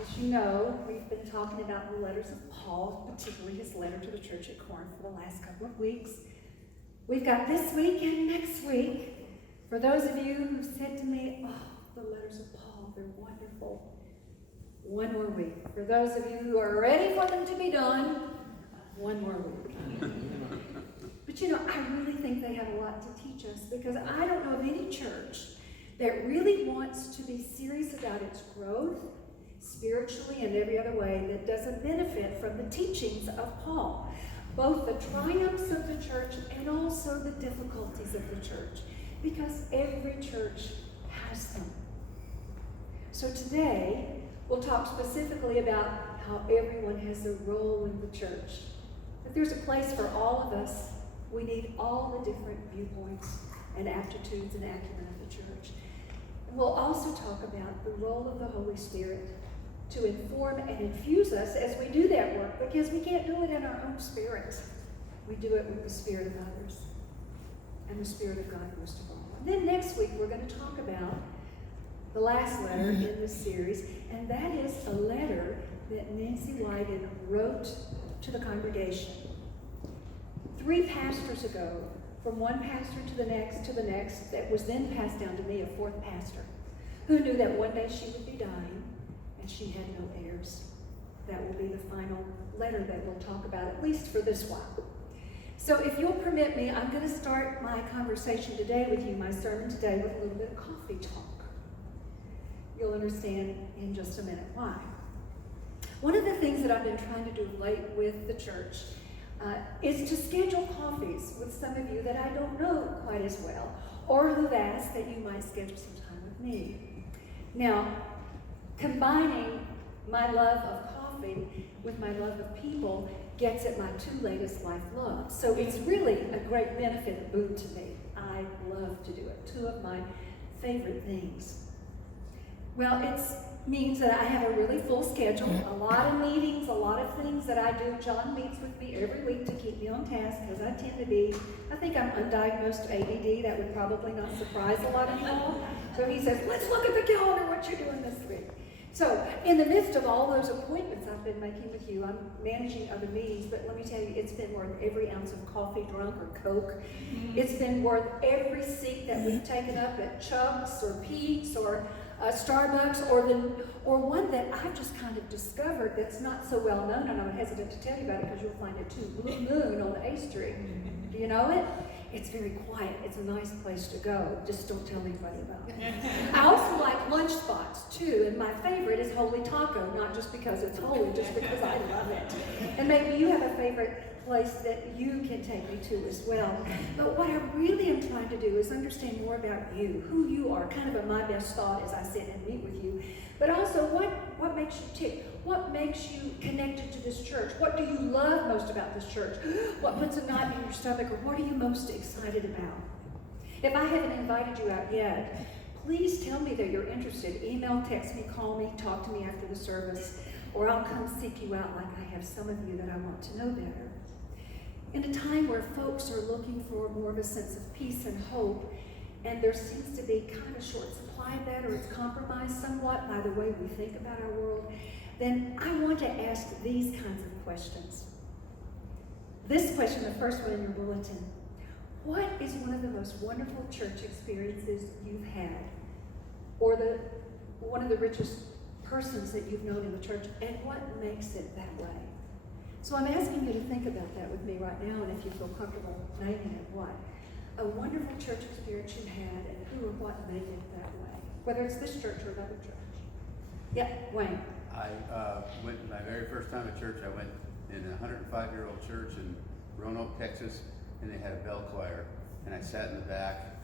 As you know, we've been talking about the letters of Paul, particularly his letter to the church at Corinth for the last couple of weeks. We've got this week and next week. For those of you who've said to me, oh, the letters of Paul, they're wonderful. One more week. For those of you who are ready for them to be done, one more week. But you know, I really think they have a lot to teach us, because I don't know of any church that really wants to be serious about its growth, spiritually and every other way, that doesn't benefit from the teachings of Paul. Both the triumphs of the church and also the difficulties of the church, because every church has them. So today, we'll talk specifically about how everyone has a role in the church. That there's a place for all of us. We need all the different viewpoints and aptitudes and acumen of the church. And we'll also talk about the role of the Holy Spirit to inform and infuse us as we do that work, because we can't do it in our own spirit. We do it with the spirit of others and the Spirit of God most of all. And then next week we're going to talk about the last letter in this series, and that is a letter that Nancy Wyden wrote to the congregation. 3 pastors ago, from one pastor to the next, that was then passed down to me, a 4th pastor, who knew that one day she would be dying and she had no heirs. That will be the final letter that we'll talk about, at least for this while. So if you'll permit me, I'm going to start my conversation today with you, my sermon today, with a little bit of coffee talk. You'll understand in just a minute why. One of the things that I've been trying to do late with the church is to schedule coffees with some of you that I don't know quite as well, or who've asked that you might schedule some time with me. Now, combining my love of coffee with my love of people gets at my 2 latest life loves. So it's really a great benefit and boon to me. I love to do it. 2 of my favorite things. Well, it means that I have a really full schedule, a lot of meetings, a lot of things that I do. John meets with me every week to keep me on task, because I tend to be, I think I'm undiagnosed ADD. That would probably not surprise a lot of you all. So he says, let's look at the calendar, what you're doing this week. So in the midst of all those appointments I've been making with you, I'm managing other meetings, but let me tell you, it's been worth every ounce of coffee drunk or Coke. It's been worth every seat that we've taken up at Chubb's or Pete's or Starbucks, or one that I've just kind of discovered that's not so well known, and I'm hesitant to tell you about it because you'll find it too. Blue Moon on A Street. Do you know it? It's very quiet. It's a nice place to go. Just don't tell anybody about it. I also like lunch spots too, and my favorite is Holy Taco, not just because it's holy, just because I love it. And maybe you have a favorite place that you can take me to as well. But what I really am trying to do is understand more about you, who you are, kind of my best thought as I sit and meet with you. But also, what makes you tick? What makes you connected to this church? What do you love most about this church? What puts a knot in your stomach, or what are you most excited about? If I haven't invited you out yet, please tell me that you're interested. Email, text me, call me, talk to me after the service, or I'll come seek you out like I have some of you that I want to know better. In a time where folks are looking for more of a sense of peace and hope, and there seems to be kind of a short supply of that, or it's compromised somewhat by the way we think about our world, then I want to ask these kinds of questions. This question, the first one in your bulletin: what is one of the most wonderful church experiences you've had? Or one of the richest persons that you've known in the church, and what makes it that way? So I'm asking you to think about that with me right now, and if you feel comfortable naming it, what? A wonderful church experience you had, and who or what made it that way? Whether it's this church or another church. Yeah, Wayne. I went my very first time at church. I went in a 105-year-old church in Roanoke, Texas, and they had a bell choir. And I sat in the back,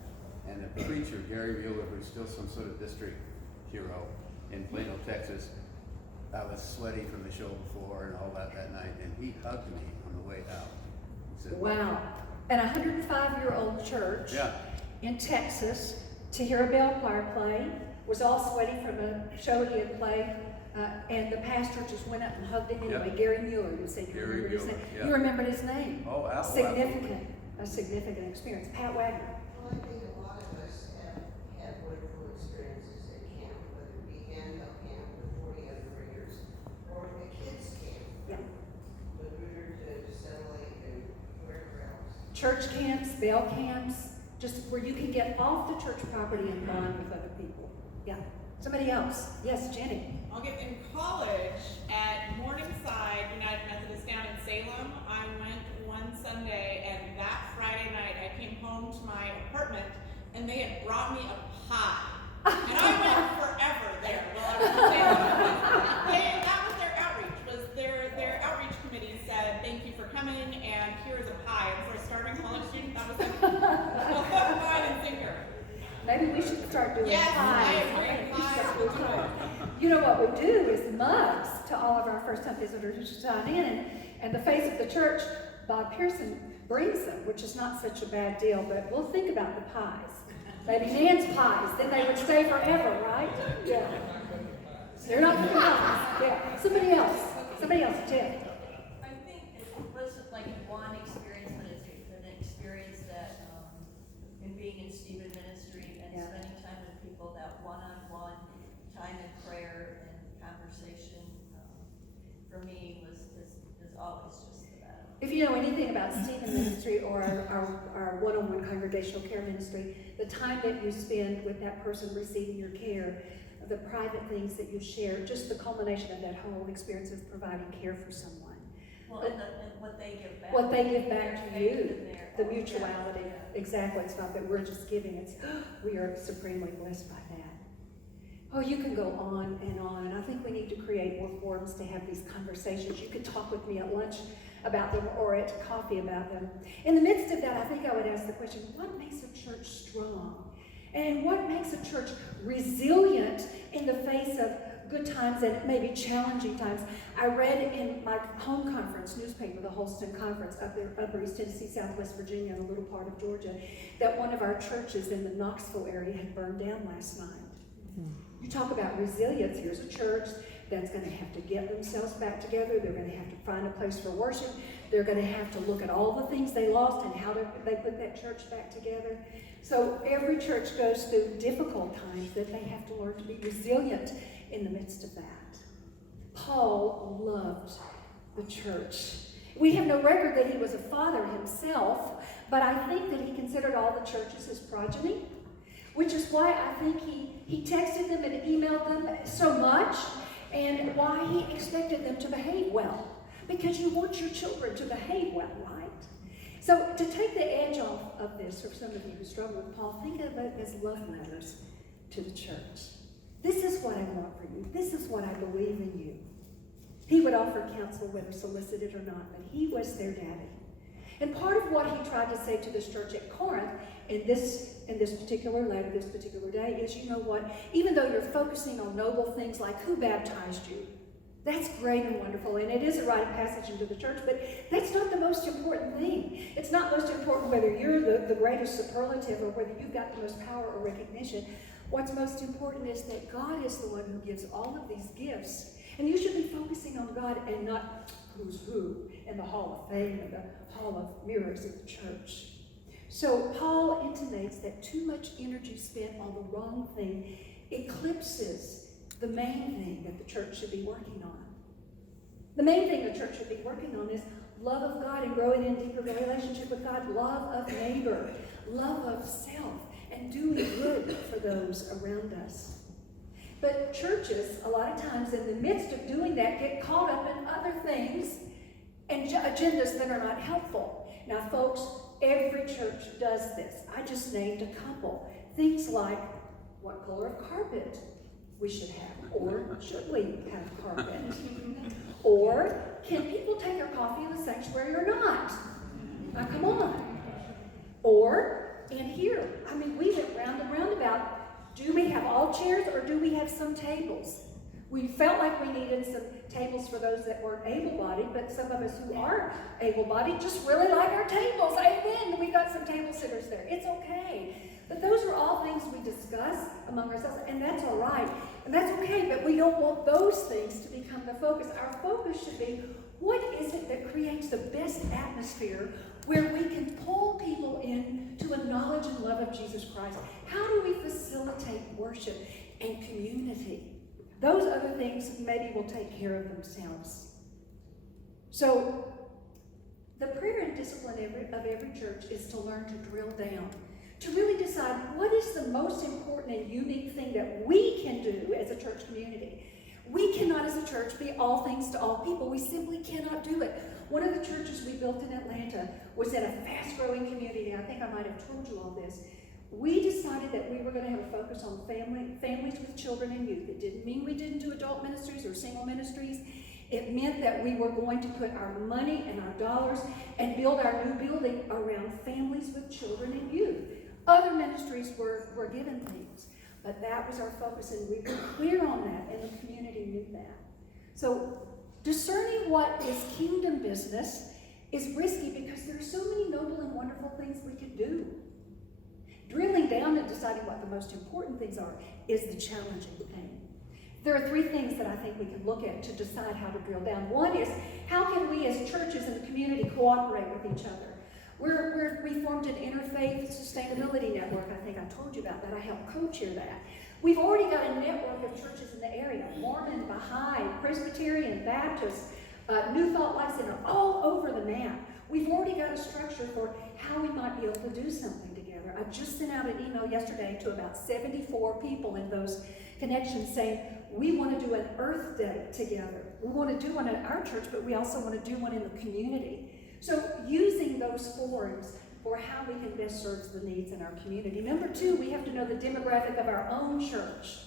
and the preacher, Gary Mueller, who's still some sort of district hero in Plano, Texas, I was sweaty from the show before and all that night, and he hugged me on the way out. He said, wow. An 105-year-old church in Texas, to hear a bell choir play, was all sweaty from a show he had played, and the pastor just went up and hugged him anyway. Gary Mueller, you said you remembered his name. You remembered his name. Oh, Al. Significant, a significant experience. Pat Wagner. Well, I think a lot of us have had wonderful experiences at camp, whether it be handheld camp with 40 other bringers, church camps, bell camps, just where you can get off the church property and bond with other people. Yeah. Somebody else. Yes, Jenny. I'll get in college at Morningside United Methodist down in Salem. I went one Sunday, and that Friday night I came home to my apartment and they had brought me a pie. And I went forever there while I was in Salem. That was their outreach, their outreach committee said, thank you for coming, and here's a pie. And for a starving college student, that was like a hook, line, and sinker. Maybe we should start doing Yes, pies. I agree. Pies. You know what we do is mugs to all of our first-time visitors who sign in, and the face of the church, Bob Pearson, brings them, which is not such a bad deal, but we'll think about the pies. Maybe Nan's pies, then they would stay forever, right? Yeah. They're not good pies. Yeah. Somebody else, Ted. I think it wasn't like one experience, but it's an experience that in being in Stephen ministry and spending time with people, that one-on-one time in prayer and conversation for me is always just the best. If you know anything about Stephen ministry or our one-on-one congregational care ministry, the time that you spend with that person receiving your care, the private things that you share, just the culmination of that whole experience of providing care for someone. Well, and what they give back. What they give back to you, the Yeah. mutuality. Yeah. Exactly. It's not that we're just giving, it's we are supremely blessed by that. Oh, you can go on, and I think we need to create more forums to have these conversations. You could talk with me at lunch about them or at coffee about them. In the midst of that, I think I would ask the question, what makes a church strong? And what makes a church resilient in the face of good times and maybe challenging times? I read in my home conference newspaper, the Holston Conference, Upper East Tennessee, Southwest Virginia, and a little part of Georgia, that one of our churches in the Knoxville area had burned down last night. You talk about resilience. Here's a church that's going to have to get themselves back together. They're going to have to find a place for worship. They're going to have to look at all the things they lost and how they put that church back together. So every church goes through difficult times that they have to learn to be resilient in the midst of that. Paul loved the church. We have no record that he was a father himself, but I think that he considered all the churches his progeny, which is why I think he texted them and emailed them so much, and why he expected them to behave well. Because you want your children to behave well, right? So to take the edge off of this, for some of you who struggle with Paul, think of it as love letters to the church. This is what I want for you. This is what I believe in you. He would offer counsel whether solicited or not, but he was their daddy. And part of what he tried to say to this church at Corinth in this particular letter, this particular day, is, you know what, even though you're focusing on noble things like who baptized you, that's great and wonderful, and it is a rite of passage into the church, but that's not the most important thing. It's not most important whether you're the greatest superlative or whether you've got the most power or recognition. What's most important is that God is the one who gives all of these gifts, and you should be focusing on God and not who's who in the Hall of Fame and the Hall of Mirrors of the church. So Paul intimates that too much energy spent on the wrong thing eclipses the main thing that the church should be working on. The main thing the church should be working on is love of God and growing in deeper relationship with God, love of neighbor, love of self, and doing good for those around us. But churches, a lot of times in the midst of doing that, get caught up in other things and agendas that are not helpful. Now, folks, every church does this. I just named a couple. Things like, what color of carpet we should have, or should we have carpet? Or, can people take their coffee in the sanctuary or not? Now, come on. Or, in here, I mean, we went round and round about, do we have all chairs or do we have some tables? We felt like we needed some tables for those that weren't able-bodied, but some of us who are able-bodied just really like our tables. Amen. We've got some table sitters there. It's okay. But those are all things we discuss among ourselves, and that's all right. And that's okay, but we don't want those things to become the focus. Our focus should be, what is it that creates the best atmosphere where we can pull people in to a knowledge and love of Jesus Christ? How do we facilitate worship and community? Those other things maybe will take care of themselves. So, The prayer and discipline of every church is to learn to drill down, to really decide what is the most important and unique thing that we can do as a church community. We cannot as a church be all things to all people. We simply cannot do it. One of the churches we built in Atlanta was in a fast-growing community. I think I might have told you all this. We decided that we were going to have a focus on families with children and youth. It didn't mean we didn't do adult ministries or single ministries. It meant that we were going to put our money and our dollars and build our new building around families with children and youth. Other ministries were given things, but that was our focus, and we were clear on that, and the community knew that. So discerning what is kingdom business is risky because there are so many noble and wonderful things we could do. Drilling down and deciding what the most important things are is the challenging thing. There are three things that I think we can look at to decide how to drill down. One is, how can we as churches and the community cooperate with each other? We formed an interfaith sustainability network. I think I told you about that. I helped co-chair that. We've already got a network of churches in the area, Mormon, Baha'i, Presbyterian, Baptist, New Thought Life Center, all over the map. We've already got a structure for how we might be able to do something together. I just sent out an email yesterday to about 74 people in those connections saying, we want to do an Earth Day together. We want to do one at our church, but we also want to do one in the community. So using those forums for how we can best serve the needs in our community. Number two, we have to know the demographic of our own church.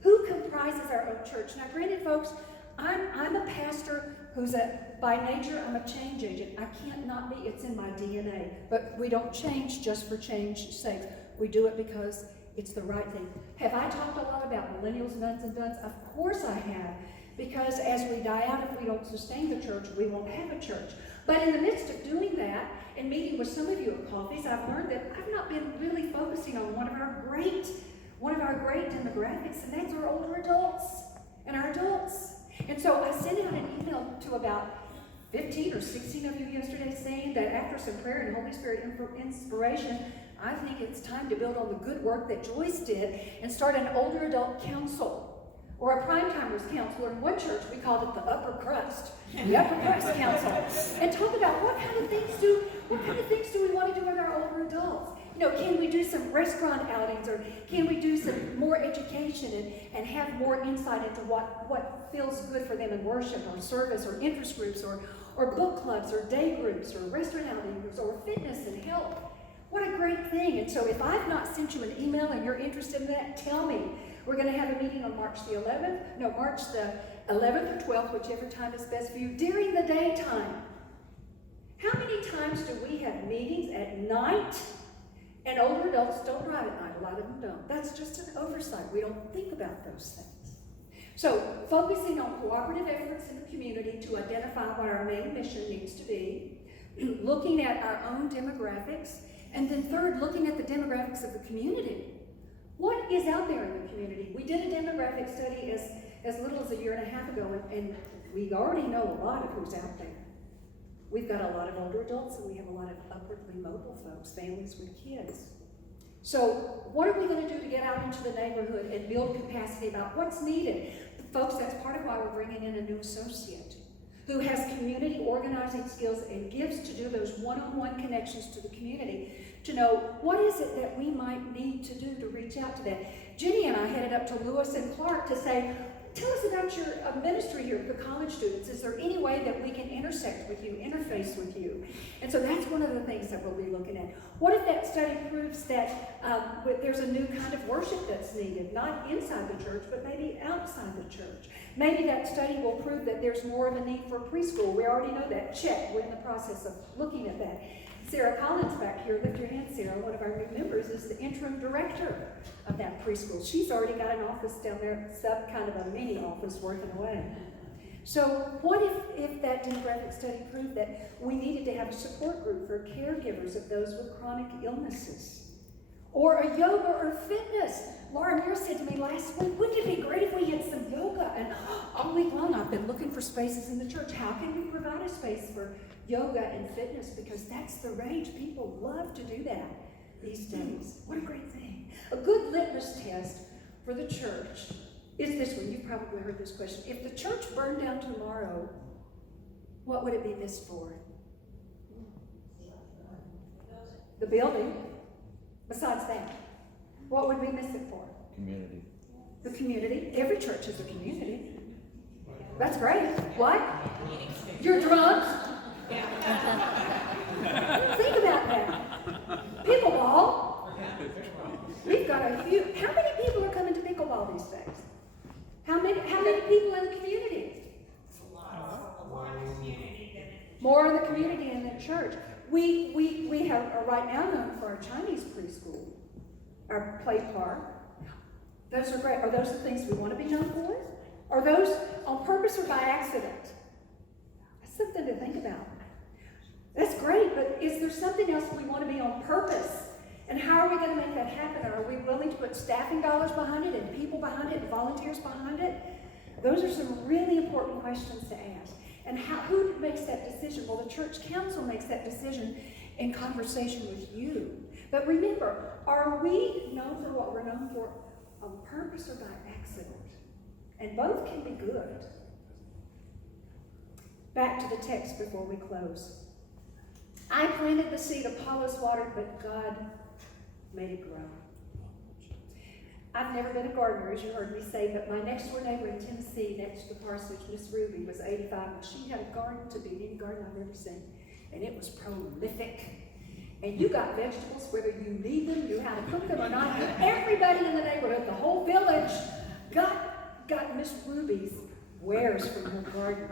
Who comprises our own church? Now, granted, folks, I'm a pastor who's by nature, I'm a change agent. I can't not be, it's in my DNA. But we don't change just for change's sake. We do it because it's the right thing. Have I talked a lot about millennials, nuns, and duns? Of course I have. Because as we die out, if we don't sustain the church, we won't have a church. But in the midst of doing that, and meeting with some of you at coffees, I've learned that I've not been really focusing on one of our great demographics, and that's our older adults and our adults. And so I sent out an email to about 15 or 16 of you yesterday saying that after some prayer and Holy Spirit inspiration, I think it's time to build on the good work that Joyce did and start an older adult council or a prime timers council. Or in one church, we called it the upper crust council, and talk about what kind of things do we want to do with our older adults. You know, can we do some restaurant outings, or can we do some more education and have more insight into what feels good for them in worship or service or interest groups or book clubs or day groups or restaurant outings or fitness and health. What a great thing. And so if I've not sent you an email and you're interested in that, tell me. We're going to have a meeting on March the 11th or 12th, whichever time is best for you, during the daytime. How many times do we have meetings at night? And older adults don't drive at night. A lot of them don't. That's just an oversight. We don't think about those things. So, focusing on cooperative efforts in the community to identify what our main mission needs to be, looking at our own demographics, and then third, looking at the demographics of the community. What is out there in the community? We did a demographic study as little as a year and a half ago, and we already know a lot of who's out there. We've got a lot of older adults, and we have a lot of upwardly mobile folks, families with kids. So what are we going to do to get out into the neighborhood and build capacity about what's needed? Folks, that's part of why we're bringing in a new associate who has community organizing skills and gives to do those one-on-one connections to the community to know what is it that we might need to do to reach out to that. Jenny and I headed up to Lewis and Clark to say, tell us about your ministry here with the college students. Is there any way that we can intersect with you, interface with you? And so that's one of the things that we'll be looking at. What if that study proves that there's a new kind of worship that's needed, not inside the church, but maybe outside the church? Maybe that study will prove that there's more of a need for preschool. We already know that. Check. We're in the process of looking at that. Sarah Collins back here, lift your hand, Sarah, one of our new members, is the interim director of that preschool. She's already got an office down there, kind of a mini office working away. So what if that demographic study proved that we needed to have a support group for caregivers of those with chronic illnesses? Or a yoga or fitness. Laura Muir said to me last week, wouldn't it be great if we had some yoga? And all week long I've been looking for spaces in the church. How can we provide a space for yoga and fitness? Because that's the rage. People love to do that these days. What a great thing. A good litmus test for the church is this one. You've probably heard this question. If the church burned down tomorrow, what would it be missed for? the building. Besides that, what would we miss it for? Community. The community. Every church is a community. That's great. What? Your drums? Think about that. Pickleball. We've got a few. How many people are coming to pickleball these days? How many people in the community? More in the community than in the church. We are right now known for our Chinese preschool, our play park. Those are great. Are those the things we want to be known for? Are those on purpose or by accident? That's something to think about. That's great, but is there something else we want to be on purpose? And how are we going to make that happen? Are we willing to put staffing dollars behind it and people behind it and volunteers behind it? Those are some really important questions to ask. And who makes that decision? Well, the church council makes that decision in conversation with you. But remember, are we known for what we're known for on purpose or by accident? And both can be good. Back to the text before we close. I planted the seed, Apollos watered, but God made it grow. I've never been a gardener, as you heard me say, but my next door neighbor in Tennessee, next to the parsonage, Miss Ruby, was 85, and she had a garden to beat any garden I've ever seen. And it was prolific. And you got vegetables, whether you need them, you how to cook them or not. Everybody in the neighborhood, the whole village, got Miss Ruby's wares from her garden.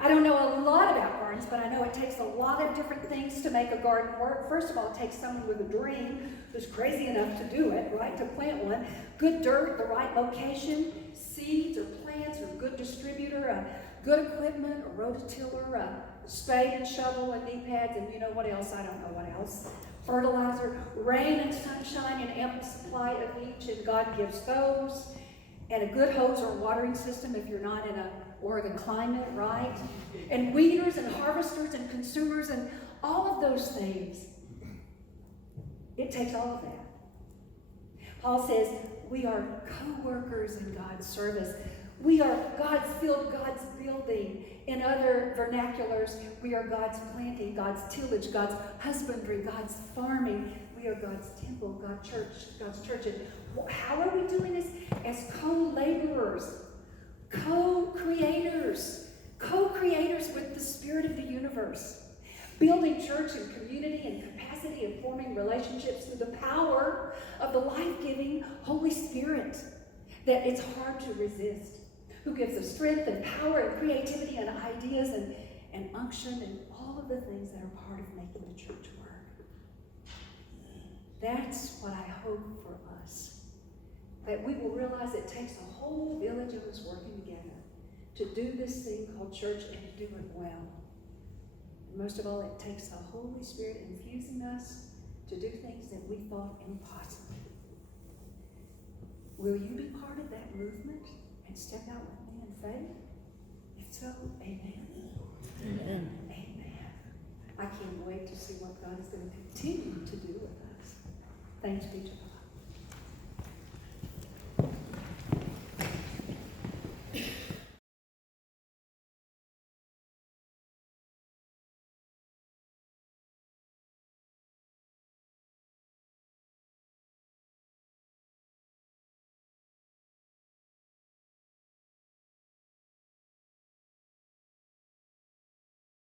I don't know a lot about gardens, but I know it takes a lot of different things to make a garden work. First of all, it takes someone with a dream who's crazy enough to do it, right, to plant one. Good dirt, the right location, seeds or plants, or good distributor, good equipment, a rototiller, a spade and shovel and knee pads, and you know what else? I don't know what else. Fertilizer, rain and sunshine, and ample supply of each, and God gives those. And a good hose or watering system if you're not in a Oregon climate, right? And weeders and harvesters and consumers and all of those things. It takes all of that. Paul says we are co-workers in God's service. We are God's field, God's building. In other vernaculars, we are God's planting, God's tillage, God's husbandry, God's farming. We are God's temple, God's church. And how are we doing this? As co-laborers, co-creators with the Spirit of the universe, building church and community and capacity and forming relationships through the power of the life-giving Holy Spirit that it's hard to resist, who gives us strength and power and creativity and ideas and unction and all of the things that are part of making the church work. That's what I hope for us, that we will realize it takes a whole village of us working together to do this thing called church and to do it well. And most of all, it takes the Holy Spirit infusing us to do things that we thought impossible. Will you be part of that movement and step out with me in faith? If so, amen. Amen. Amen. I can't wait to see what God is going to continue to do with us. Thanks be to God.